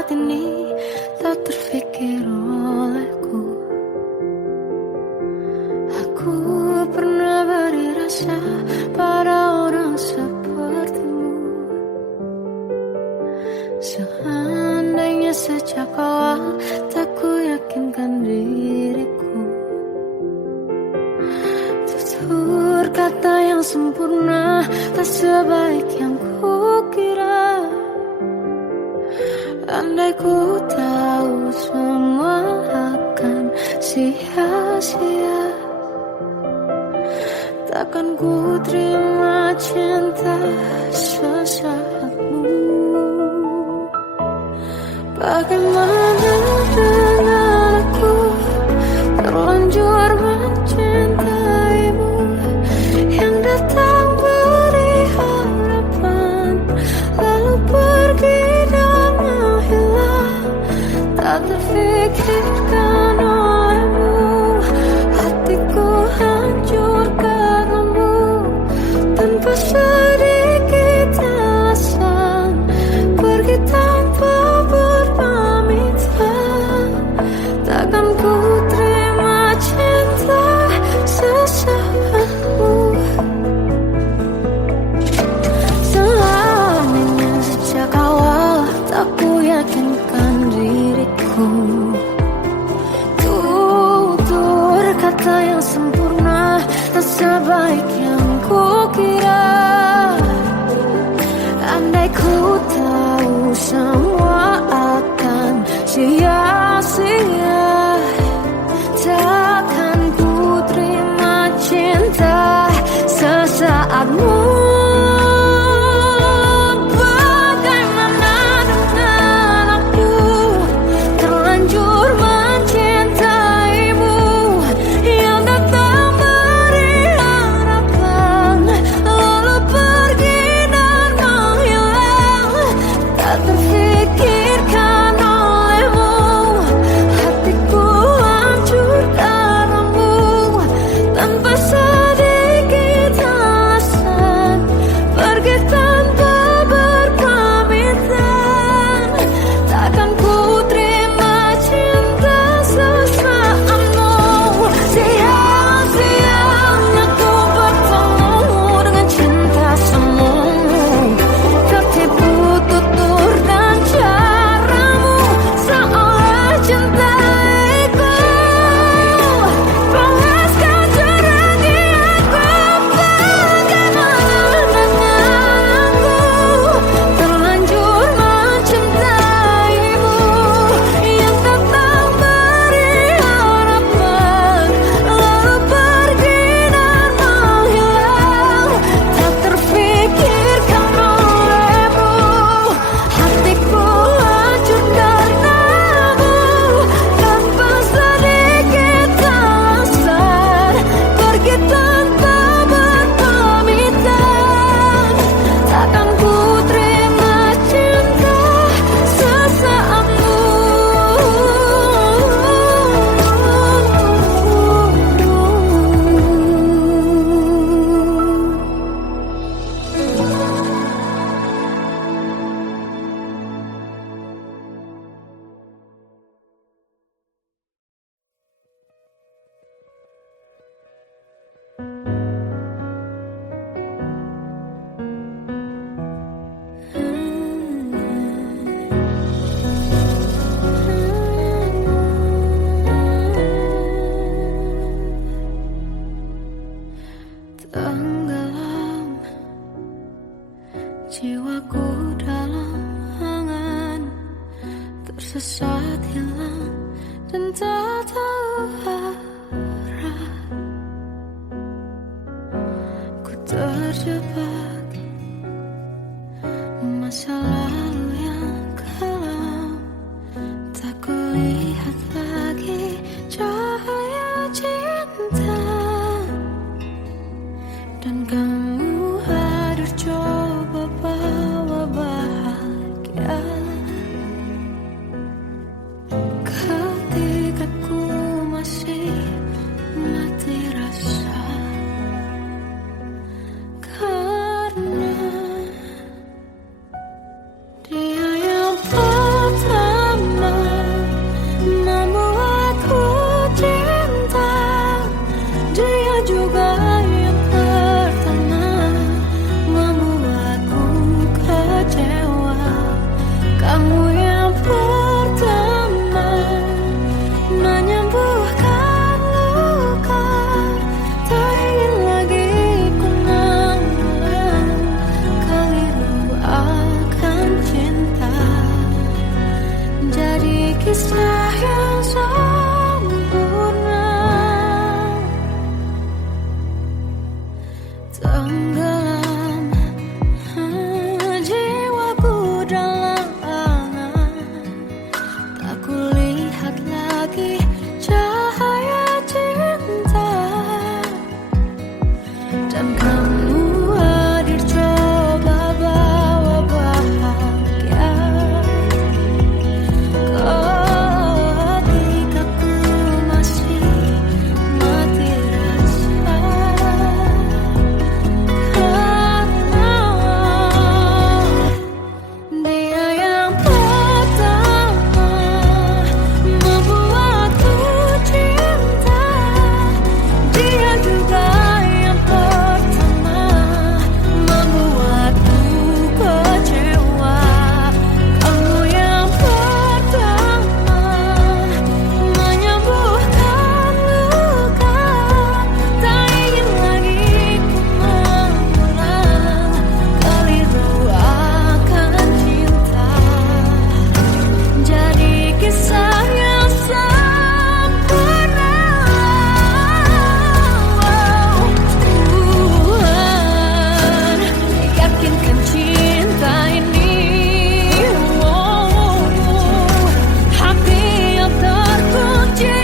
saat ini tak terfikir olehku. Aku pernah beri rasa pada orang sepertimu. Seandainya sejak awal tak ku yakinkan diriku. Tutur kata yang sempurna tak sebaik yang kukira. Andai ku tahu semua akan sia-sia, takkan ku terima cinta sesaatmu. Bagaimana dengan aku terlanjur mencintaimu, yang datang beri harapan lalu pergi dan menghilang, tak terfikirkan olehmu. Hatiku hancur karenamu tanpa sedikit alasan, pergi tanpa berpamitan. Takkan ku terima cinta sesaatmu. Selamanya sejak awal tak ku yakinkan diriku. Tutur kata yang sempurna tak sebaik yang kukira. Andai ku tahu semua akan sia-sia, takkan ku terima cinta sesaatmu. Bagaimana dengan aku terlanjur mencintaimu, yang datang beri harapan lalu pergi dan menghilang, tak terfikirkan olehmu. Hatiku hancur karenamu tanpa sedikit alasan, pergi tanpa berpamitan. Takkan ku terima cinta sesaatmu. Siang-siangnya ku bertemu dengan cinta semu, tertipu tutur dan caramu, seolah cintaiku panaskan jerangi aku. Bagaimana dengan aku terlanjur mencintaimu, yang datang beri harapan lalu pergi dan menghilang, tak terfikirkan olehmu. Hatiku hancur karenamu tanpa sedikit alasan, pergi tanpa berpamitan. Takkan ku terima cinta sesaatmu. Tenggelam jiwaku dalam angan, tersesat hilang dan tak tahu arah. Ku terjebak masa lalu yang kelam, tak kulihat lagi cahaya cinta. Dan kamu hadir coba bawa bahagia. Ketika ku kisah yang sempurna, tenggelam jiwaku dalam angan, tak kulihat lagi cahaya cinta, dan kamu hadir coba bawa bahagia ketika ku masih mati rasa, karena dia yang pertama membuatku cinta, dia juga yang pertama membuatku kecewa. Kamu yang pertama menyembuhkan luka, tak ingin lagi ku mengulang keliru akan cinta. Jadi kisah yang sempurna, Tuhan yakinkan cinta ini, hati yang terkunci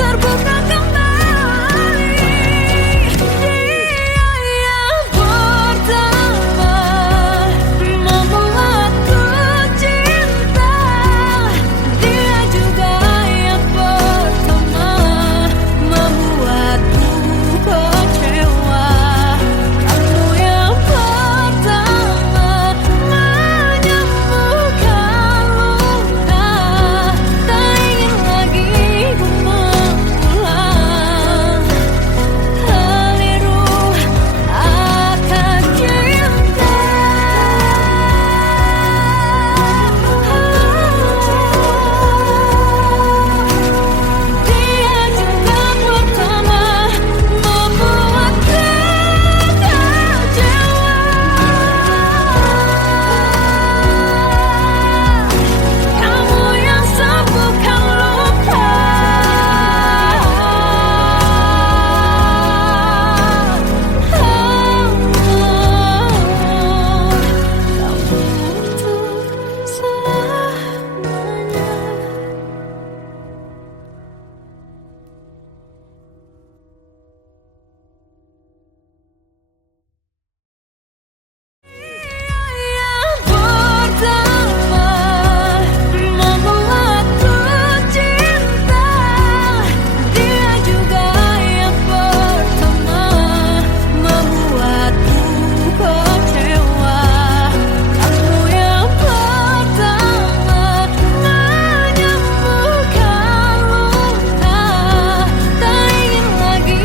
terbuka kembali. Dia yang pertama membuatku cinta, dia juga yang pertama membuatku kecewa. Kamu yang pertama menyembuhkan luka, tak ingin lagi ku mengulang keliru akan cinta. Dia juga pertama membuatku kecewa. Kamu yang sembuhkan luka, kamu untuk selamanya. Yang pertama membuatku cinta, dia juga yang pertama membuatku kecewa. Kamu yang pertama menyembuhkan luka, tak ingin lagi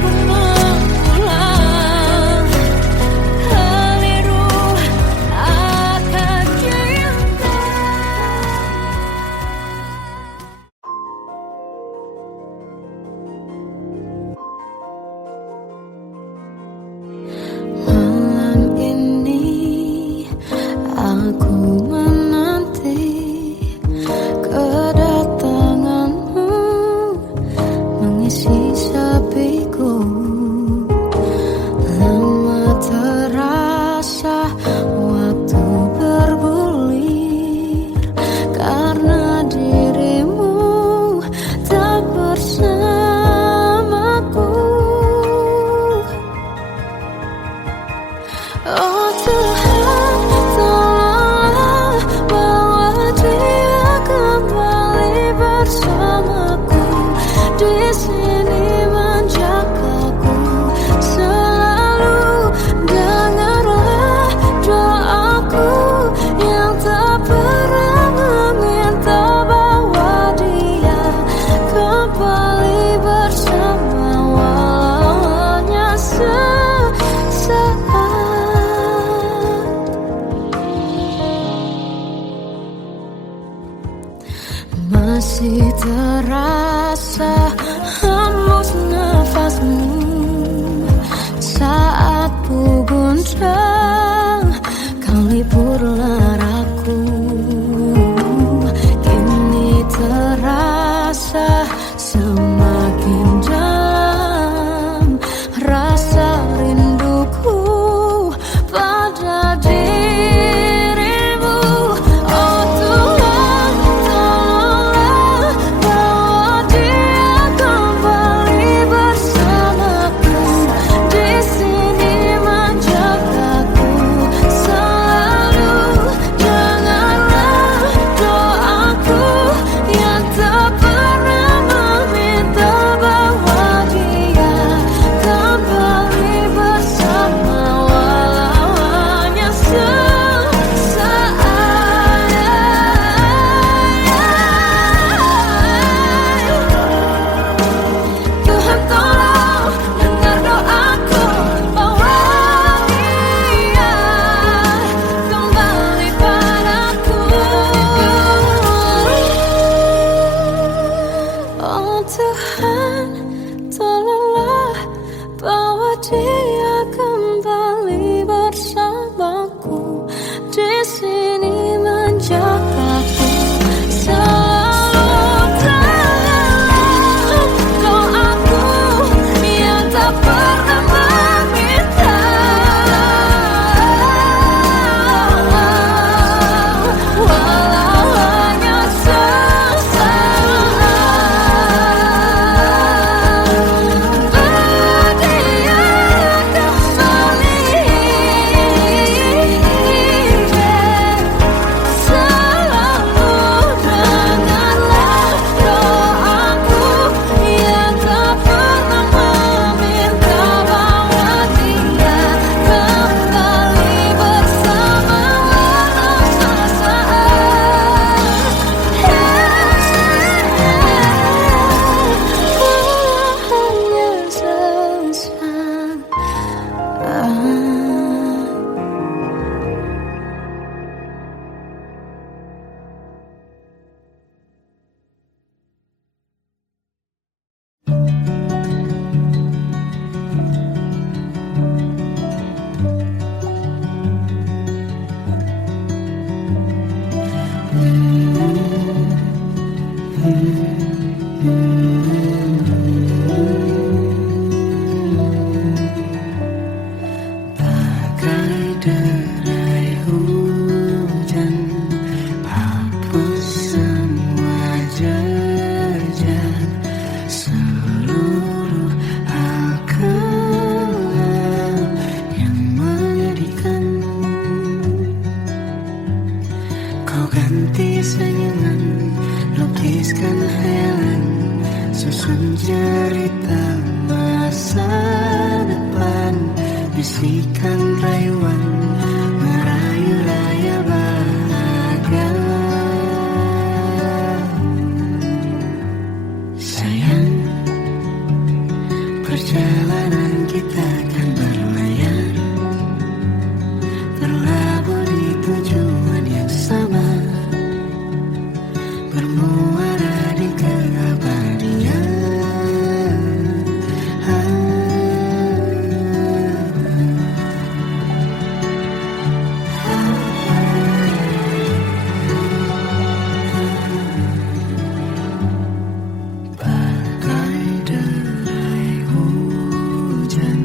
ku mengulang keliru akan cinta. Malam ini aku menanti kedatanganmu mengisi sepiku. Lama terasa waktu bergulir karena dirimu tak bersamaku. Oh Tuhan, tolonglah bawa dia kembali bersamaku, di sini menjagaku selalu. Dengarlah doaku yang tak pernah meminta, bawa dia kembali bersama walau hanya sesaat. Masih terasa hembus nafasmu saat ku guncang, kau liburlah aku. Kini senyuman, lukiskan hayalan, susun cerita masa depan, bisikan rayuan, merayu raya bahagia. Sayang, perjalanan kita akan berlayar, berlabuh di tujuan yang sama, bermuara di keabadian. Bagai derai hujan,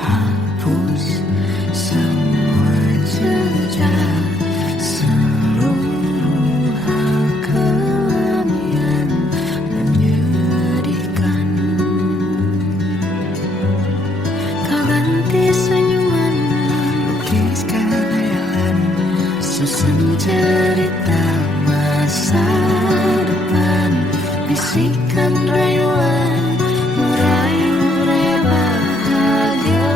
hapus semua jejak, seluruh hal kelam yang menyedihkan. Kau ganti senyuman, lukiskan hayalan, susun cerita masa depan, bisikan rayuan, merayu raya bahagia.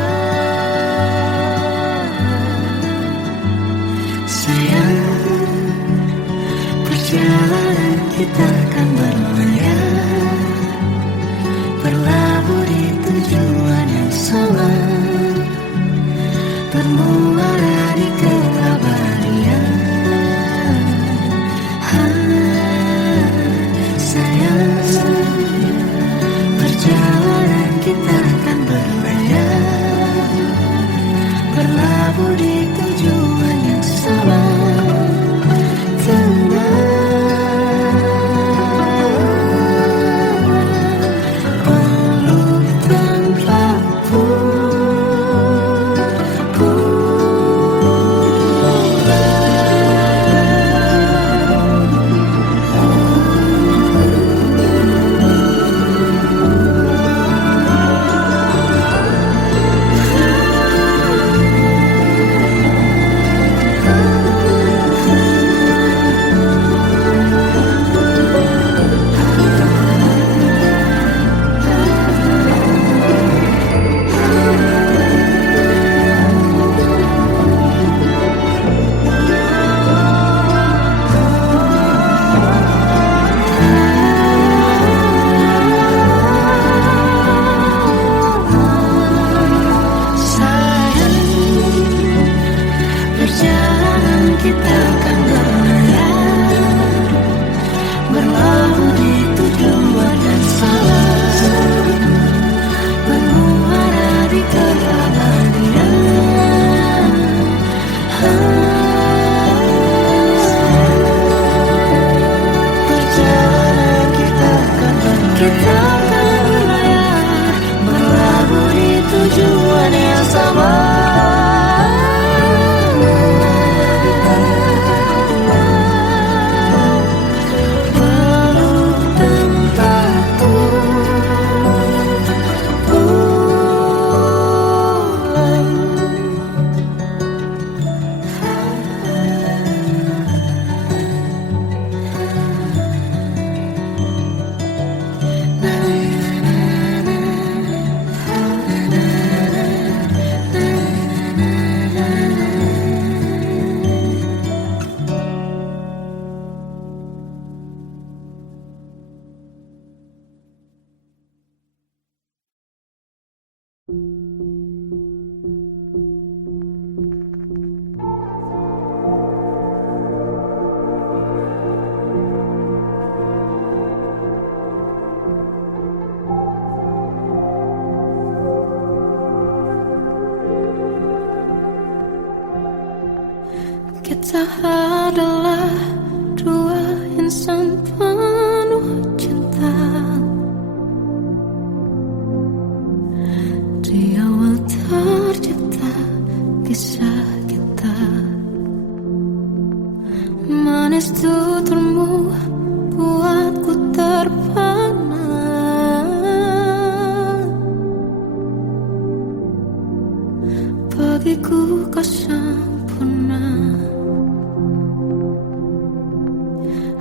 Sayang, perjalanan kita akan berlayar, berlabuh di tujuan yang sama, bermuara di keabadian. Sayang, perjalanan kita akan berlayar, berlabuh di tujuan yang sama. Peluk tanpa kita akan berlayar, berlabuh di tujuan yang sama, bermuara di keabadian. Perjalanan kita akan berlayar, berlabuh di tujuan yang sama. Na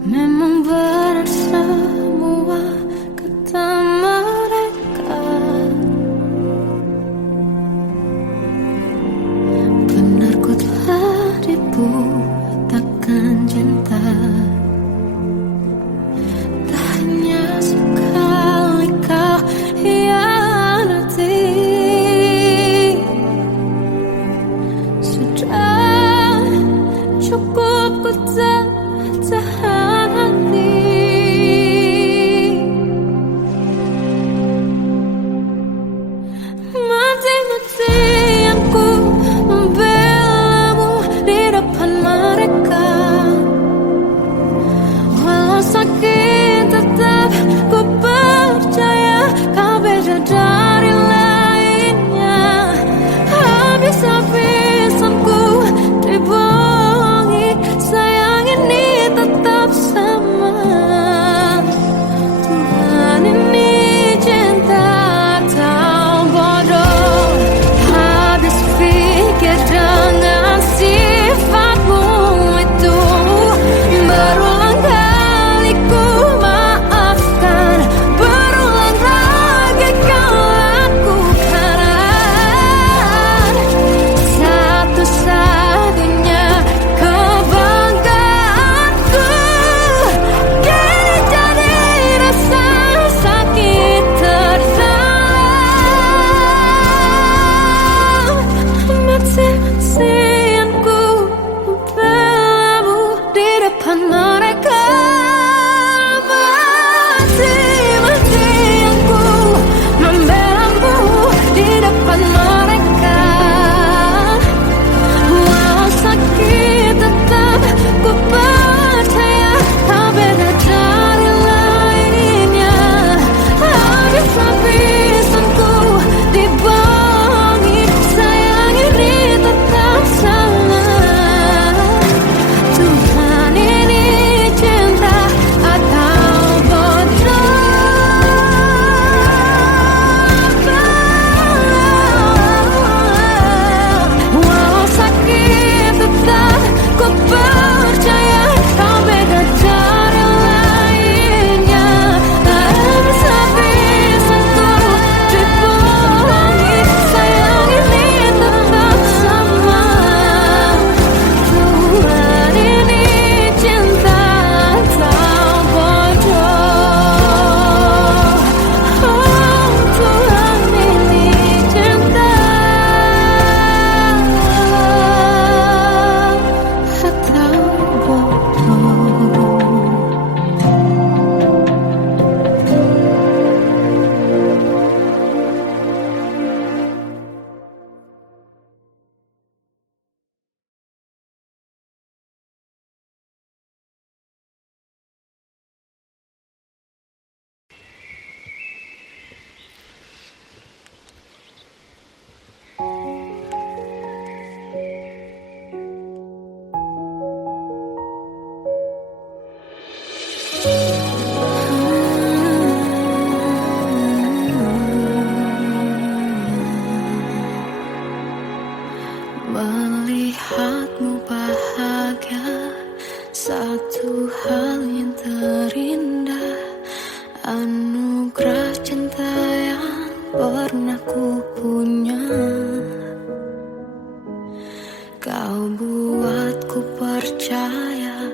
Memang benar semua kata mereka. Benar ku telah dibutakan cinta. Tak hanya sekali kau hianati. Sudah cukup ku tahan hati. Mati-matian ku membelamu di depan mereka. Walau sakit tetap ku percaya kau beda dari lainnya. Habis-habisan ku dibohongi, sayang ini tetap sama. Tuhan ini cinta atau bodoh. Habis pikir dengan sifatmu itu. Berulang kali ku maafkan, berulang lagi kau lakukan. Satu-satunya kebanggaanku kini jadi rasa sakit terdalam. Mati-matian ku membelamu di depan mereka. Mati-matian ku membelamu di depan mereka. Walau sakit tetap ku percaya kau beda dari lainnya. Habis-habisan ku dibohongi, sayang ini tetap sama. Tuhan ini cinta atau bodoh. Walau sakit tetap ku percaya kau beda dari lainnya. Habis-habisan ku dibohongi, sayang ini tetap sama. Tuhan ini cinta atau bodoh. Oh, Tuhan ini cinta atau bodoh. Melihatmu bahagia, satu hal yang terindah. Anugerah cinta yang pernah ku punya. Kau buatku percaya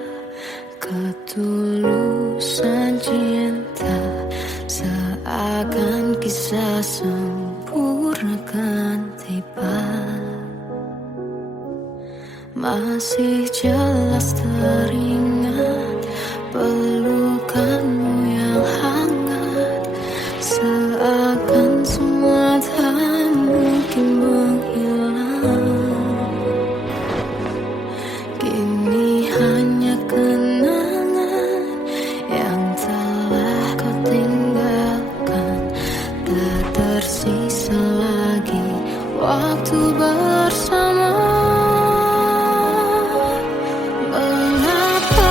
ketulusan cinta, seakan kisah sempurna kan tiba. Masih jelas teringat pelukanmu yang hangat, seakan semua tak mungkin menghilang. Kini hanya kenangan yang telah kau tinggalkan. Tak tersisa lagi waktu bersama. Mengapa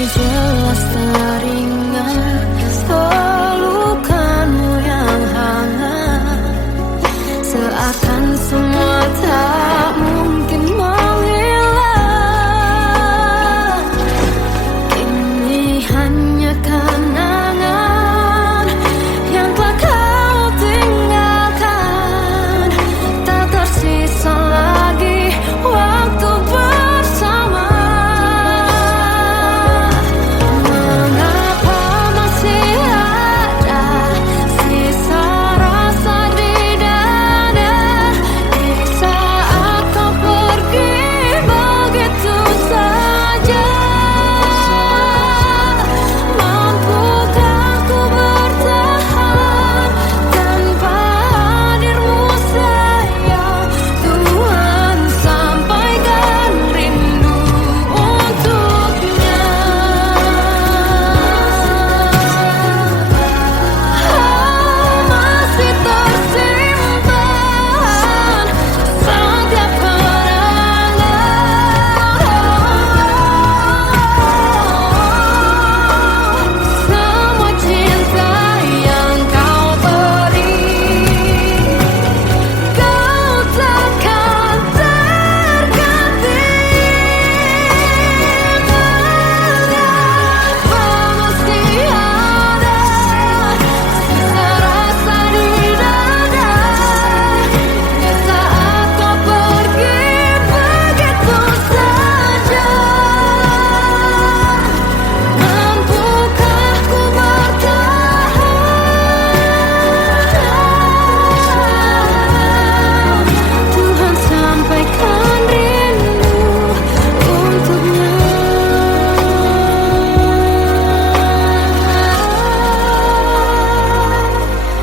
jelas teringat pelukanmu yang hangat, seakan semua tak mungkin menghilang. Ini hanya kenangan yang telah kau tinggalkan, tak tersisa lagi waktu bersama. Mengapa masih ada sisa rasa di dada di saat kau pergi begitu saja? Mampukah ku bertahan tanpa hadirmu sayang? Tuhan, sampaikan rindu untuknya. Masih tersimpan setiap kenangan, semua cinta yang kau beri. Kau takkan terganti. Mengapa masih ada sisa rasa di dada di saat kau pergi begitu saja? Mampukah ku bertahan? Tuhan, sampaikan rindu untuknya.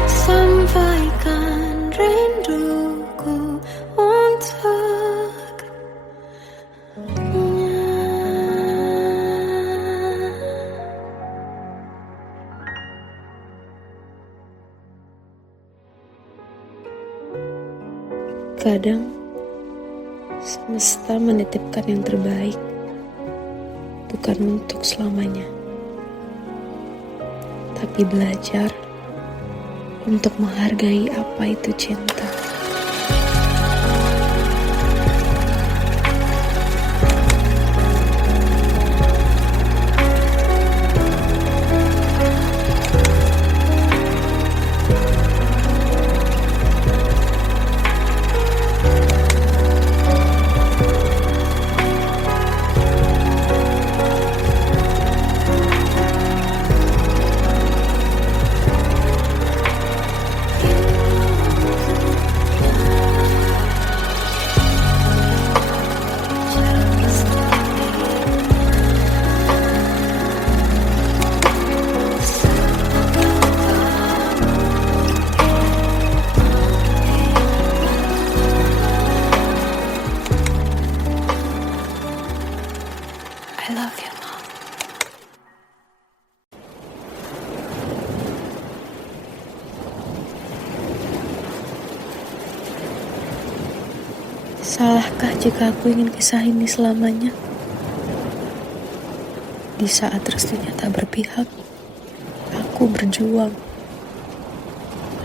Sampaikan rinduku untuknya. Kadang semesta menitipkan yang terbaik, bukan untuk selamanya, tapi belajar untuk menghargai apa itu cinta. I love you, Mom. Salahkah jika aku ingin kisah ini selamanya? Di saat restunya tak berpihak, aku berjuang.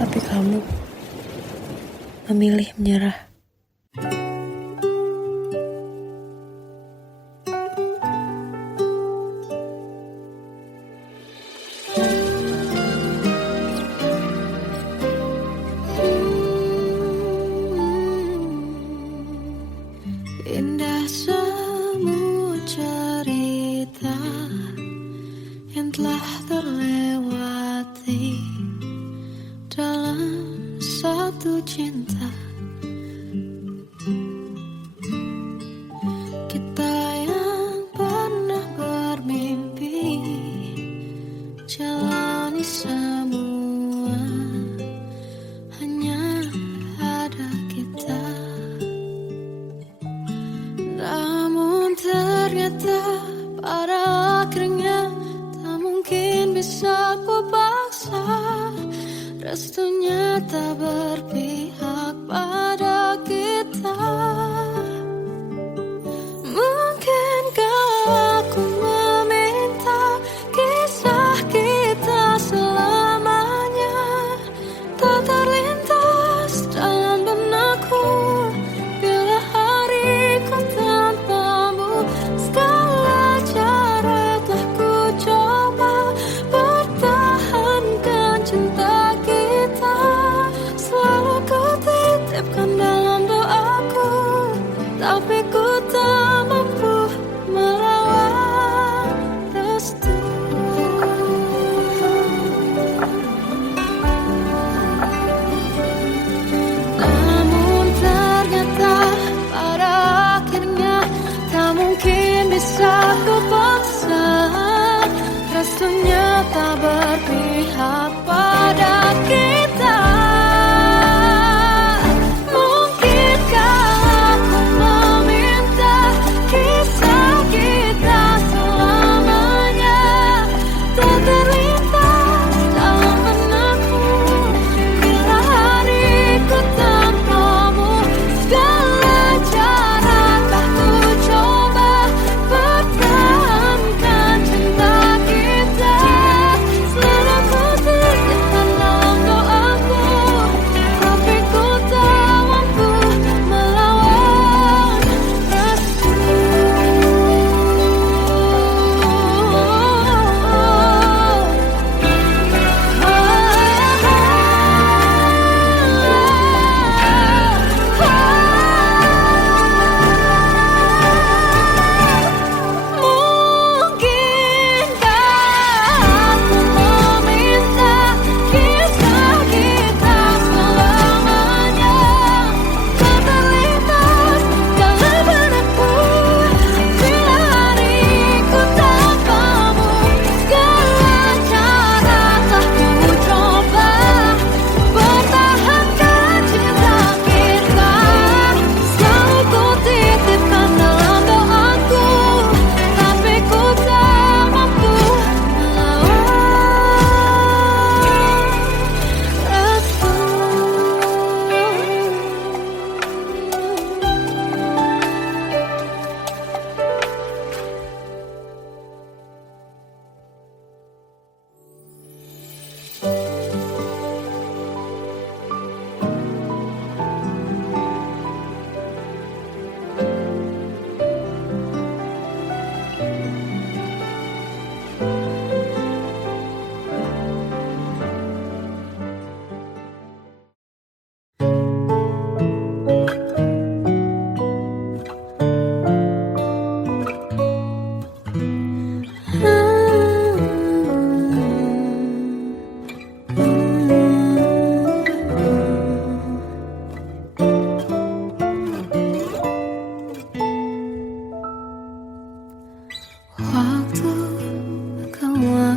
Tapi kamu memilih menyerah. Indah semua cerita yang telah terlewati dalam satu cinta. Kita yang pernah bermimpi jalani semua, hanya ada kita. Namun ternyata pada akhirnya tak mungkin bisa ku paksa. Restunya tak berpihak pada kita. Mungkinkah aku meminta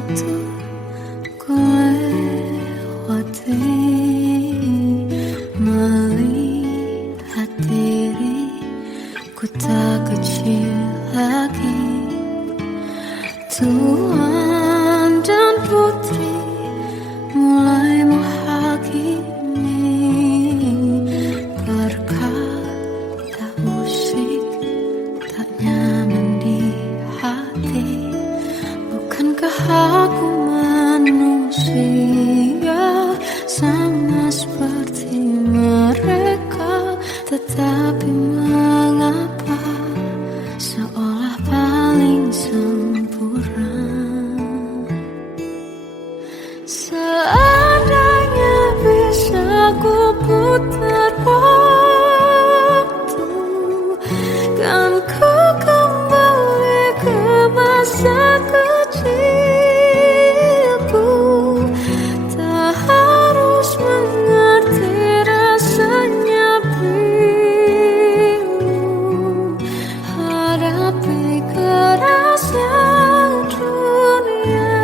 waktu ku lewati, melihat diriku tak kecil lagi. Tuan dan putri mulai menghakimi, berkata musik tak nyaman di hati. Bukankah aku manusia sama seperti mereka? Tetapi mengapa seolah paling sempurna? Seandainya bisa ku putar waktu, kan ku kembali ke masa kecilku. Tak harus mengerti rasanya bingung, hadapi kerasnya dunia.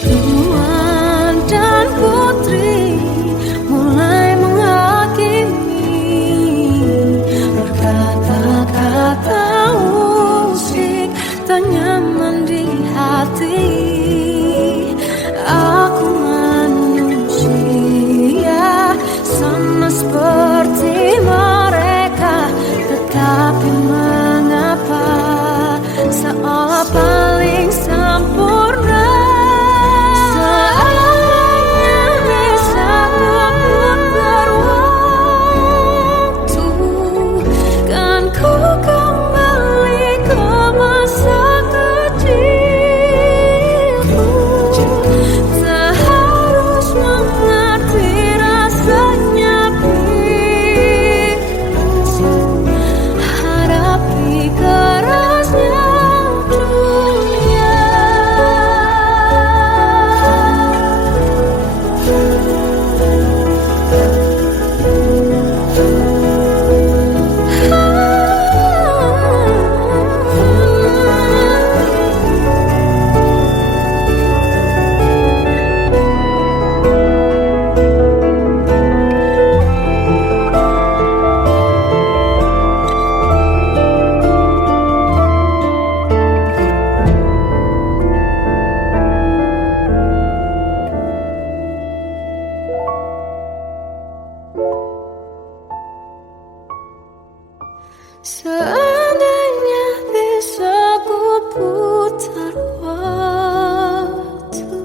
Tuan dan putri mulai menghakimi, berkata-kata musik tak nyaman di hati. Aku manusia sama seperti mereka, tetapi mengapa seolah paling sempurna? Seandainya bisa ku putar waktu, kan ku kembali ke masa kecilku. Tak harus mengerti rasanya bingung, hadapi kerasnya dunia. Seandainya bisa ku putar waktu,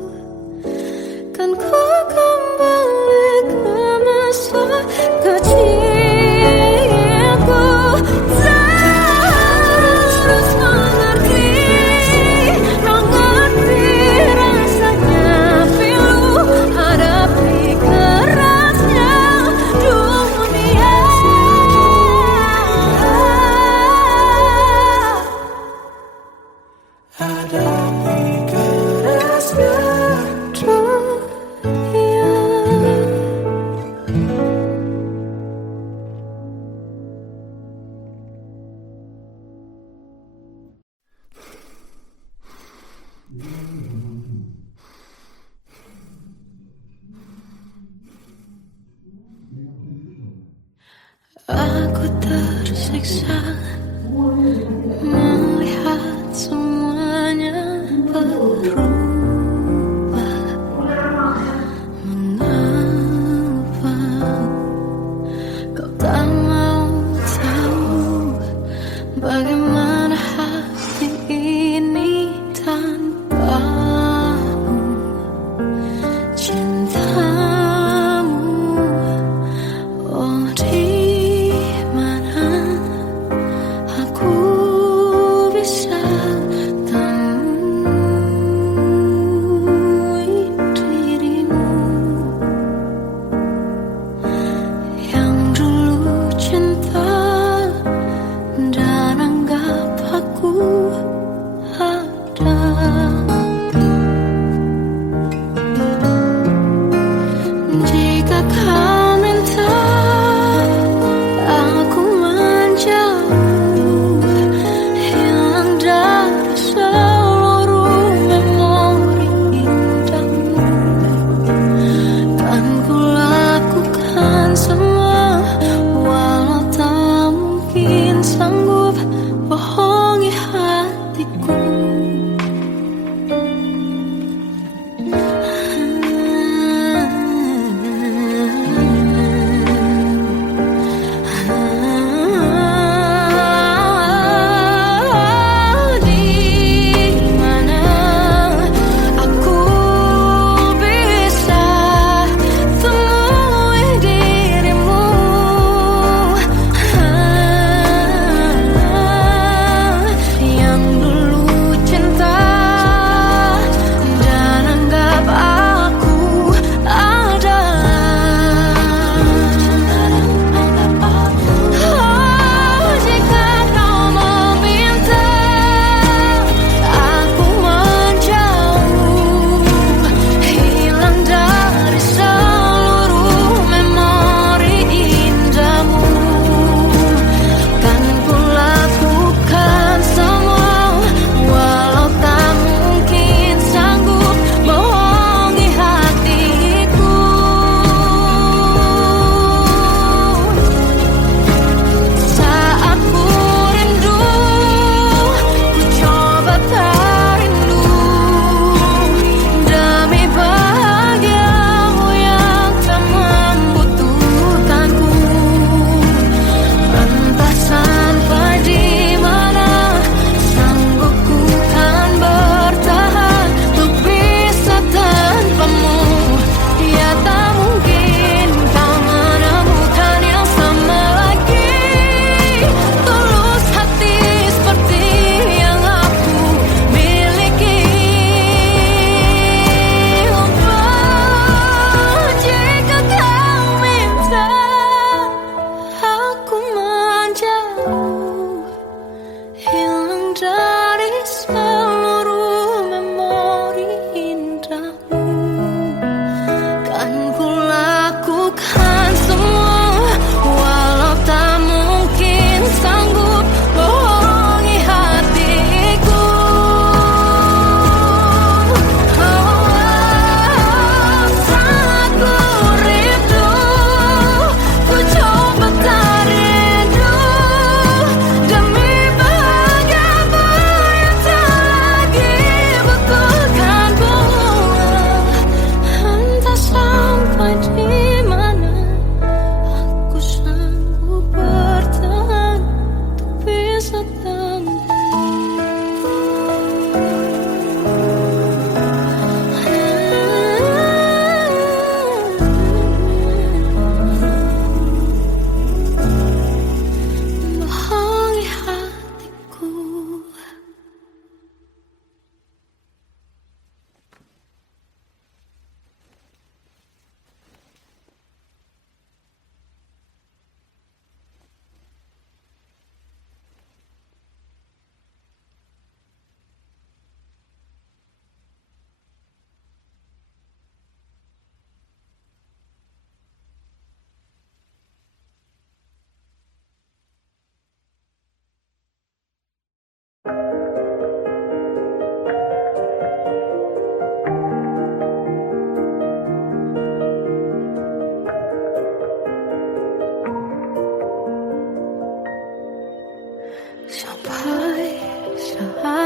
kan ku kembali ke masa kecilku. Tak harus mengerti rasanya pilu, hadapi kerasnya dunia. Hadapi kerasnya dunia. Aku tersiksa melihat semuanya berubah. Mengapa kau tak mau tahu bagaimana hati ini tanpamu? Cintamu, oh di mana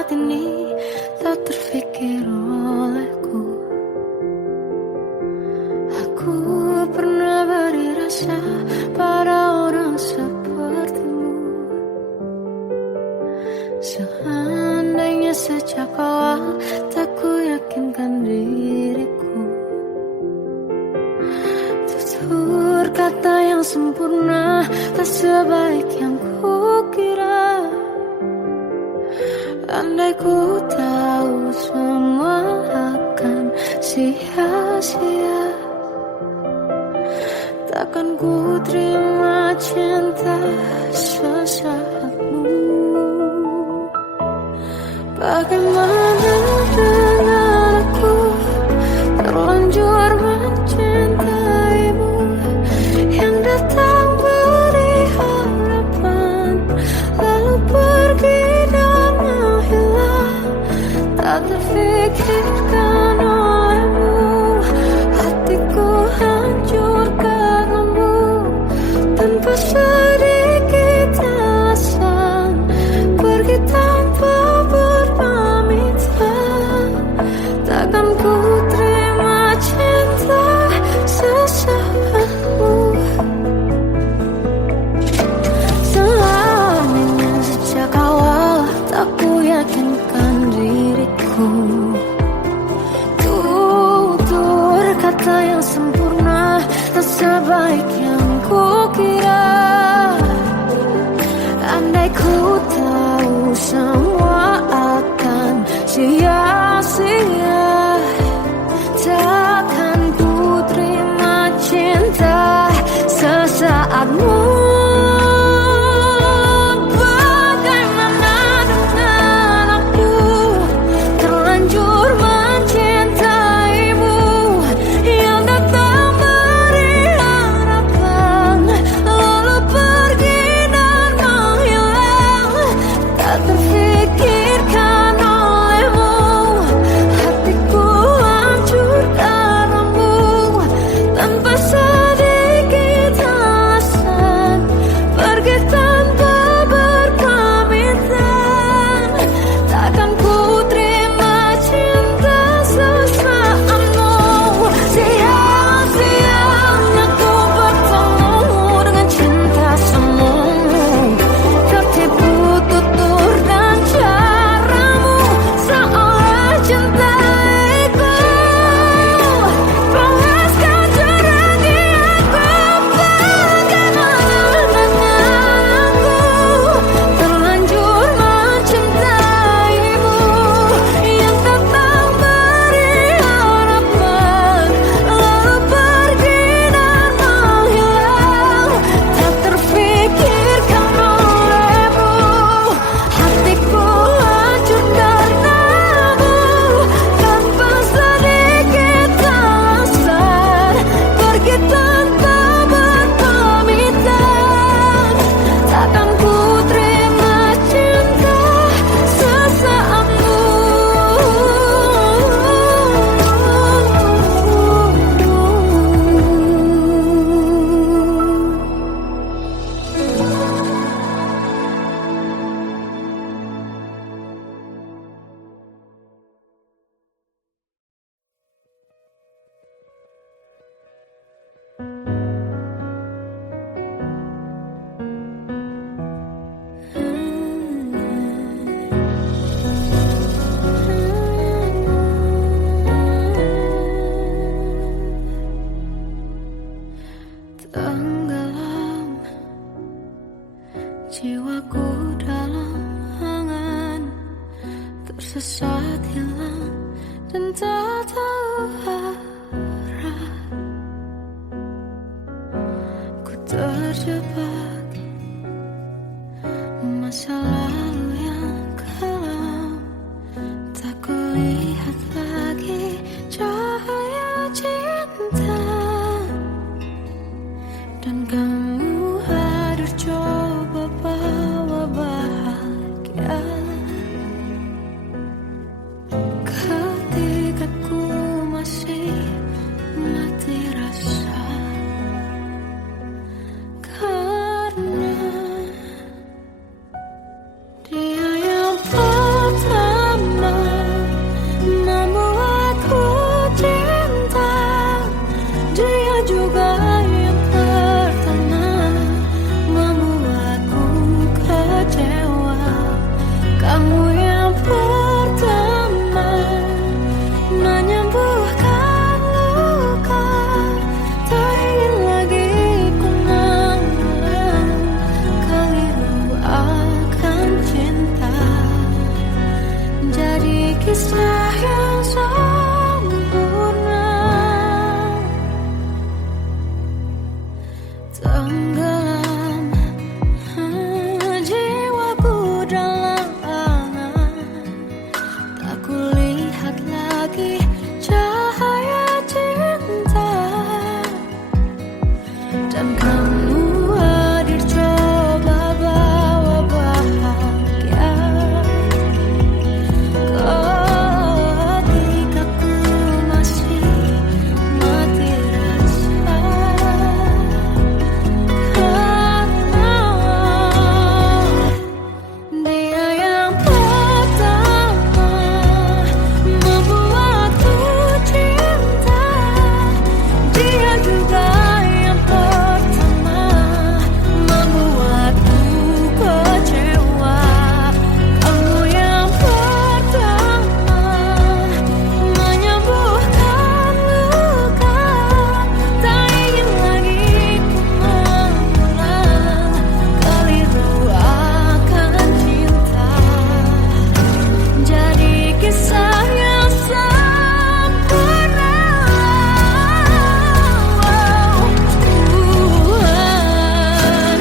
saat ini tak terfikir olehku. Aku pernah beri rasa pada orang sepertimu. Seandainya sejak awal tak ku yakinkan diriku, tutur kata yang sempurna tak sebaik yang ku kira. Andai ku tahu semua akan sia-sia, takkan ku terima cinta sesaatmu. Bagaimana dengan aku terlanjur mencintaimu, yang datang beri harapan lalu pergi dan menghilang. Tak terfikirkan olehmu, hatiku hancur karenamu. Tanpa sedikit alasan pergi tanpa berpamitan. Takkan ku terima cinta sesaatmu. Seandainya sejak awal tak ku yakinkan diriku, tutur kata yang sempurna tak sebaik yang ku kira. Andai ku tahu semua akan sia-sia, takkan ku terima cinta sesaatmu. Bagaimana dengan aku terlanjur mencintaimu, yang datang beri harapan lalu pergi dan menghilang. Tak terfikirkan olehmu, hatiku hancur karenamu. Tanpa sedikit alasan pergi tanpa berpamitan. Takkan ku terima cinta sesaatmu. Sia-sia aku bertemu dengan cinta semu, tertipu tutur dan caramu seolah cintaiku. Panaskan jerangi aku. Bagaimana dengan aku terlanjur mencintaimu, yang datang beri harapan lalu pergi dan menghilang. Tak terfikirkan olehmu, hatiku hancur karenamu. Tanpa sedikit alasan pergi tanpa berpamitan. Takkan ku terima cinta sesaatmu. Tenggelam jiwaku dalam angan, tersesat hilang dan tak tahu arah. Ku terjebak masa lalu yang kelam, tak kulihat lagi cahaya cinta. Dan kamu hadir coba bawa bahagia. Ketika ku masih kisah yang sempurna, tenggelam jiwaku dalam angan, tak kulihat lagi cahaya cinta, dan kamu hadir coba bawa bahagia ketika ku masih mati rasa, karena dia yang pertama membuatku cinta, dia juga yang pertama membuatku kecewa. Kamu yang pertama menyembuhkan luka, tak ingin lagi ku mengulang keliru akan cinta. Jadi kisah yang sempurna, Tuhan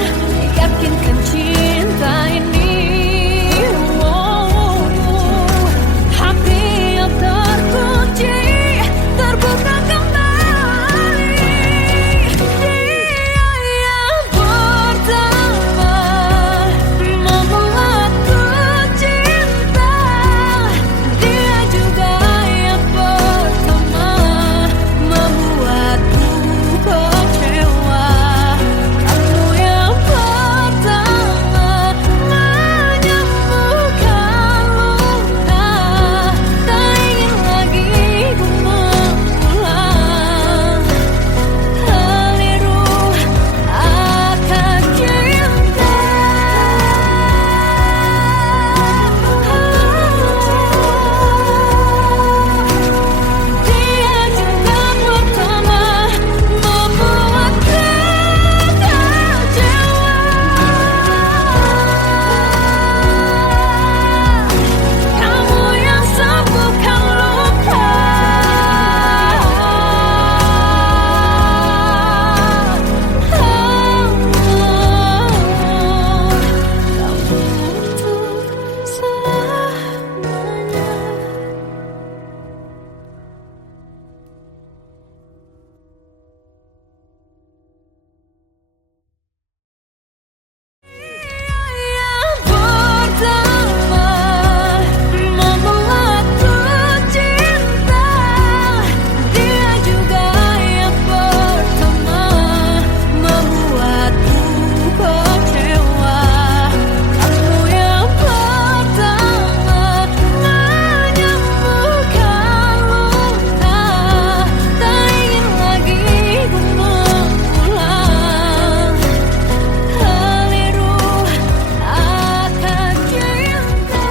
yakinkan cinta ini, hati yang terkunci terbuka kembali. Dia yang pertama membuatku cinta, dia juga yang pertama membuatku kecewa. Kamu yang pertama menyembuhkan luka, tak ingin lagi ku mengulang keliru akan cinta. Dia juga pertama membuatku kecewa. Kamu yang sembuhkan luka, kamu untuk selamanya. Yang pertama membuatku cinta, dia juga yang pertama membuatku kecewa. Kamu yang pertama menyembuhkan luka, tak ingin lagi ku mengulang keliru akan cinta.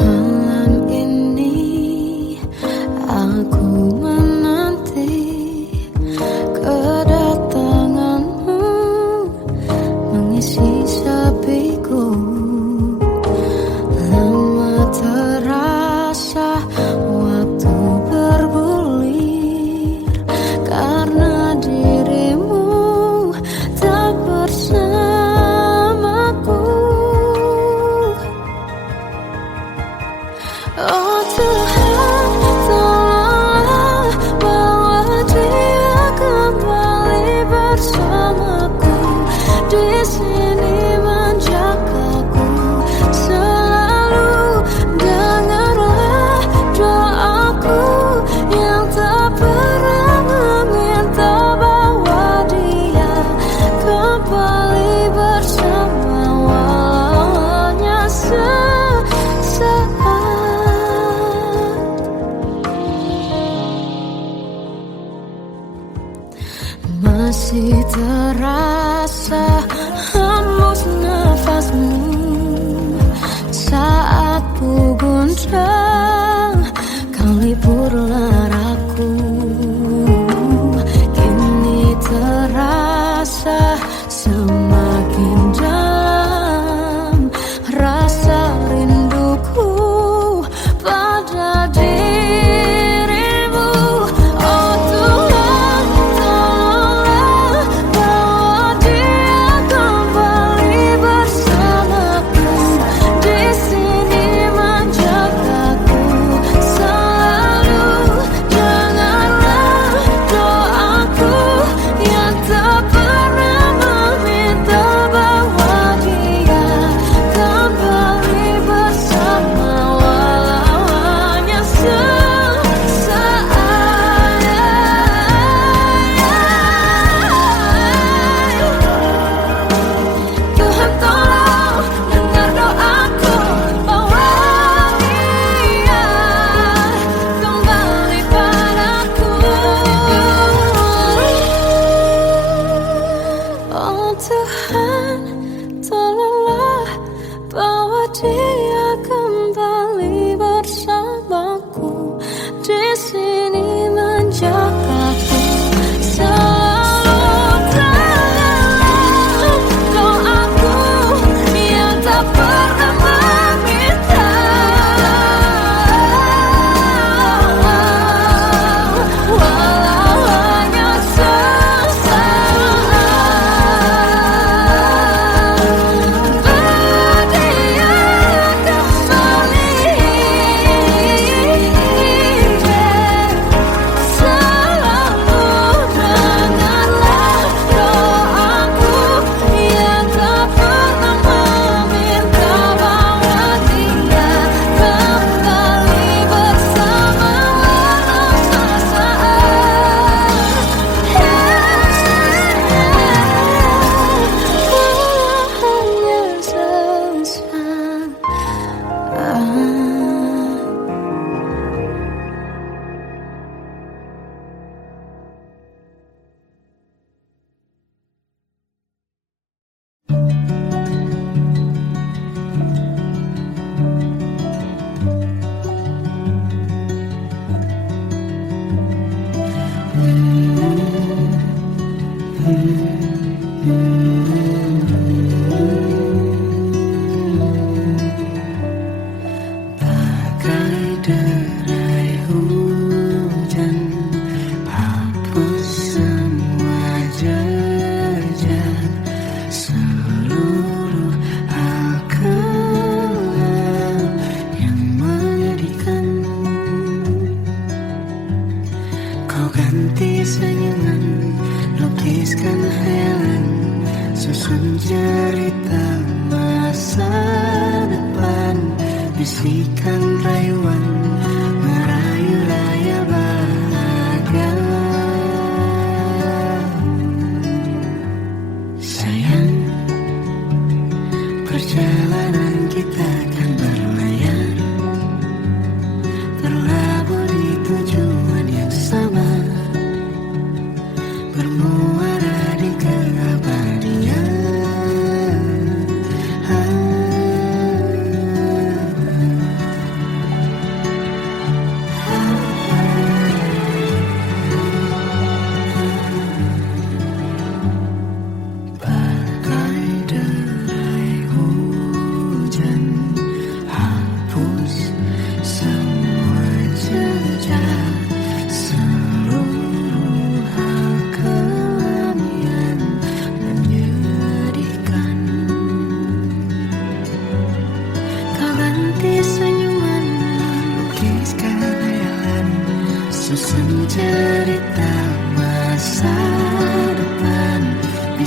Malam ini aku menanti kedatanganmu mengisi sepiku. Lama terasa waktu bergulir karena dirimu tak bersamaku. Oh Tuhan, tolonglah bawa dia kembali bersamaku, di sini menjagaku selalu. Dengarlah doaku yang tak pernah meminta, bawa dia kembali bersama walau hanya sesaat. Masih terasa hembus nafasmu saat ku guncang, kau liburlah aku. Kini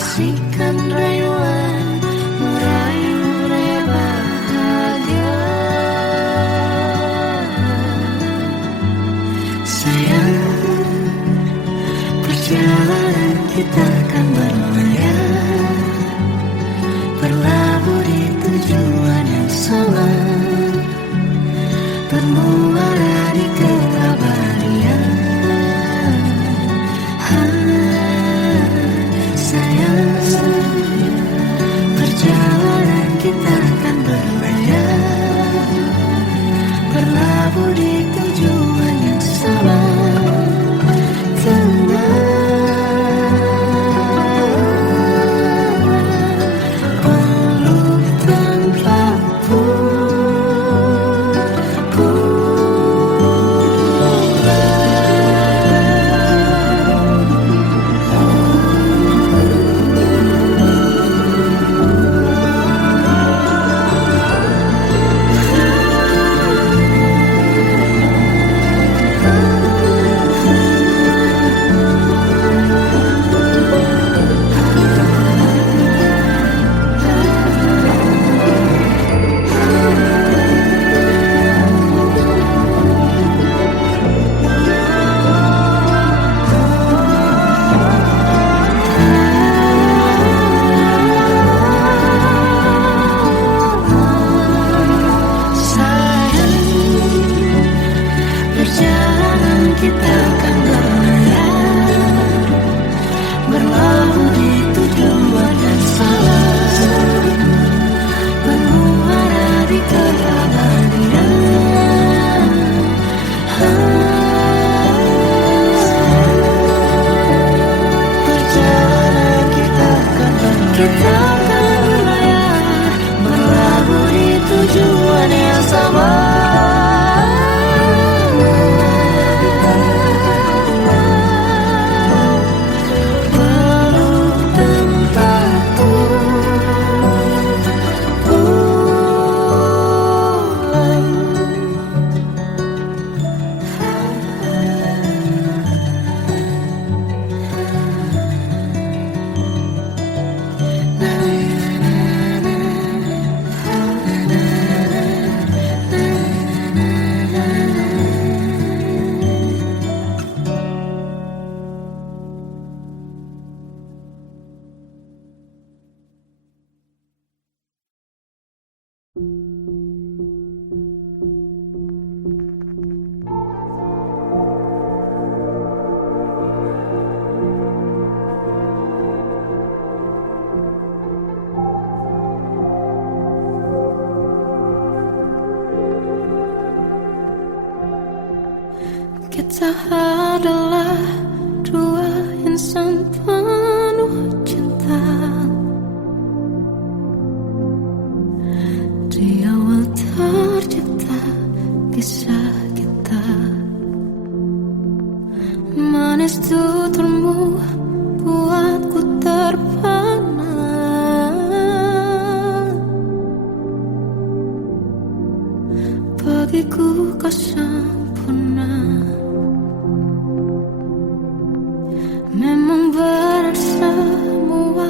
bisikan rayuan meraih bahagia. Sayang, perjalanan kita akan berlayar, berlabuh di tujuan yang sama, bermuara di keabadian. Sayang, perjalanan kita akan berlayar, berlabuh di tujuan yang sama. Kita adalah dua insan penuh cinta. Di awal tercipta kisah kita. Manis tuturmu buatku terpana. Bagiku kau sempurna. Memang berat semua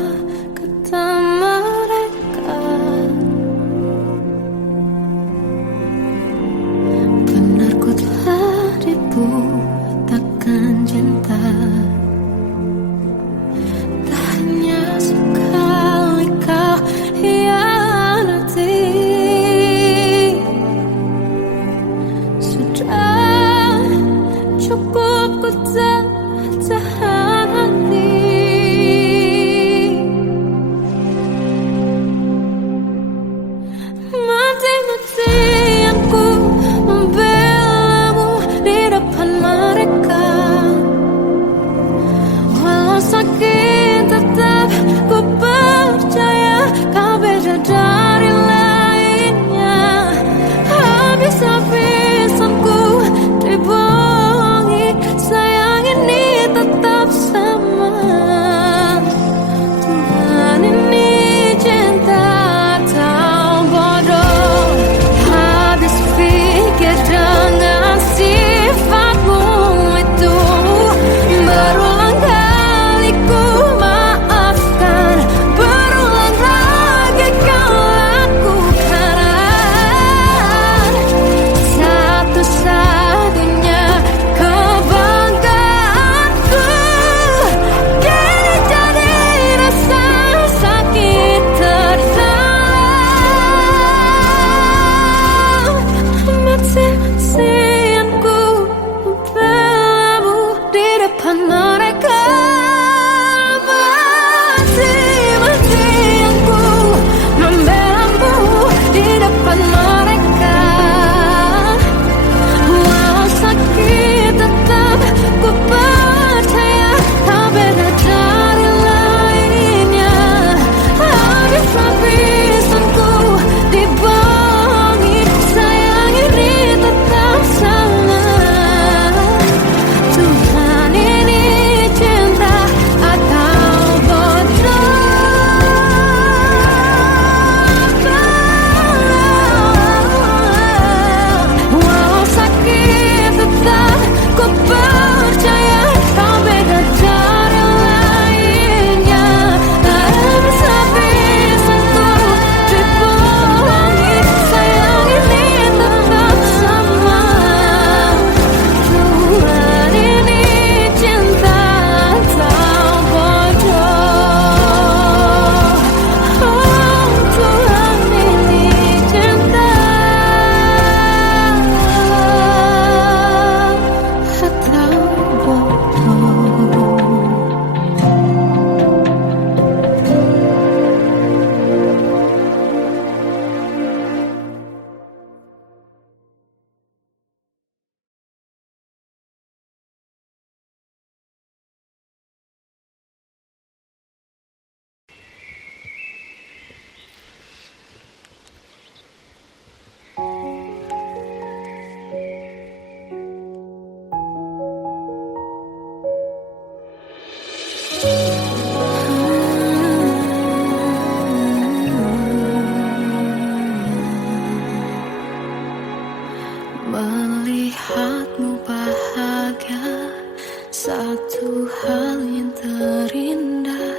terindah,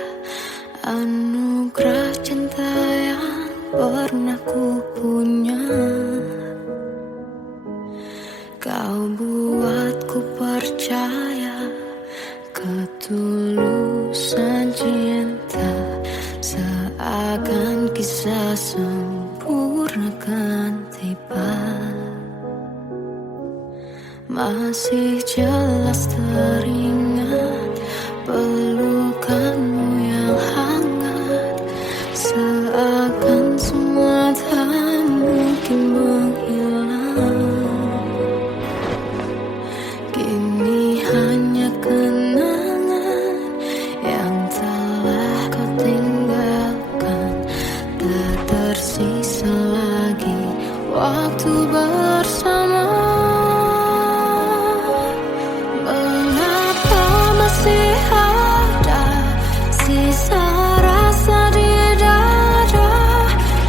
anugerah cinta yang pernah ku punya. Kau buatku percaya ketulusan cinta, seakan kisah sempurna kan tiba. Masih jelas teringat pelukanmu yang hangat, seakan semua tak mungkin menghilang. Kini hanya kenangan yang telah kau tinggalkan, tak tersisa lagi waktu bersama. Mengapa masih ada sisa rasa di dada,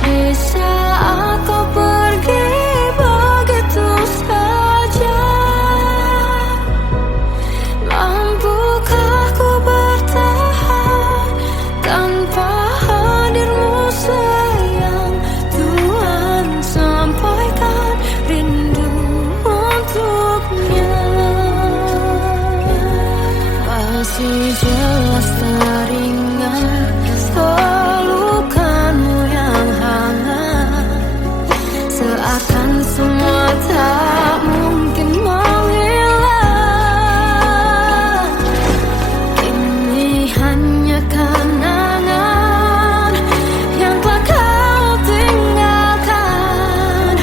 di saat kau pergi begitu saja? Mampukah ku bertahan tanpa hadirmu sayang? Tuhan, sampaikan rindu untuknya. Masih jelas teringat pelukanmu yang hangat, seakan semua tak mungkin menghilang. Kini hanya kenangan yang telah kau tinggalkan,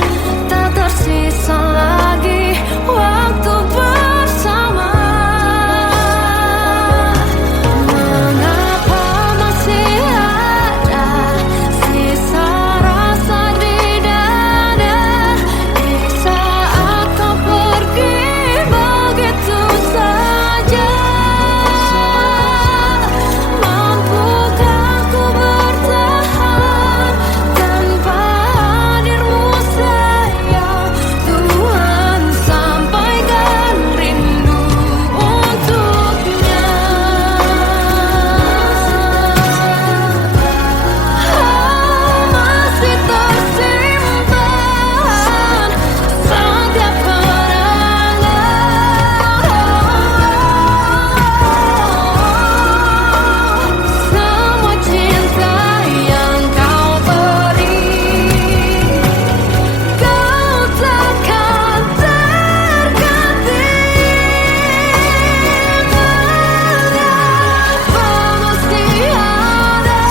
tak tersisa lagi waktu bersama. Mengapa masih ada sisa rasa di dada, di saat kau pergi begitu saja? Mampukah ku bertahan tanpa hadirmu sayang? Tuhan, sampaikan rindu untuknya. Masih tersimpan setiap kenangan, semua cinta yang kau beri, kau takkan terganti. Mengapa masih ada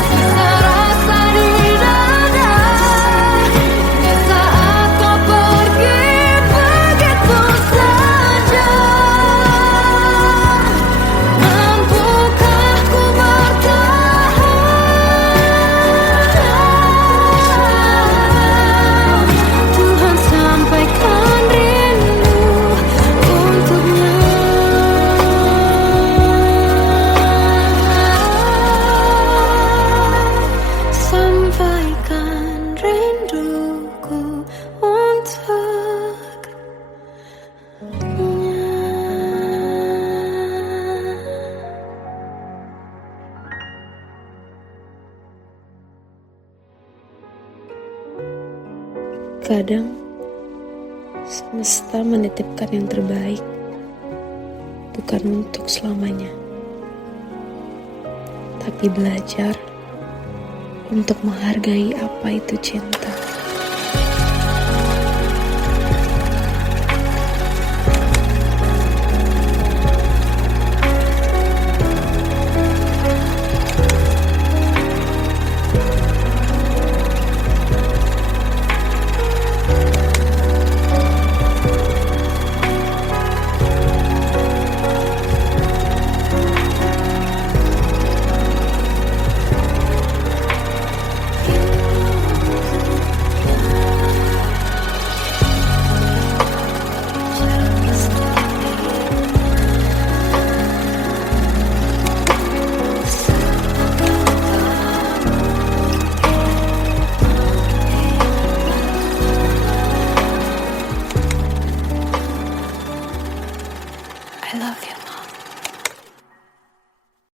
sisa rasa di dada, di saat kau pergi begitu saja? Mampukah ku bertahan? Tuhan, sampaikan rindu untuknya. Sampaikan rinduku untuknya. Kadang semesta menitipkan yang terbaik, bukan untuk selamanya, tapi belajar untuk menghargai apa itu cinta.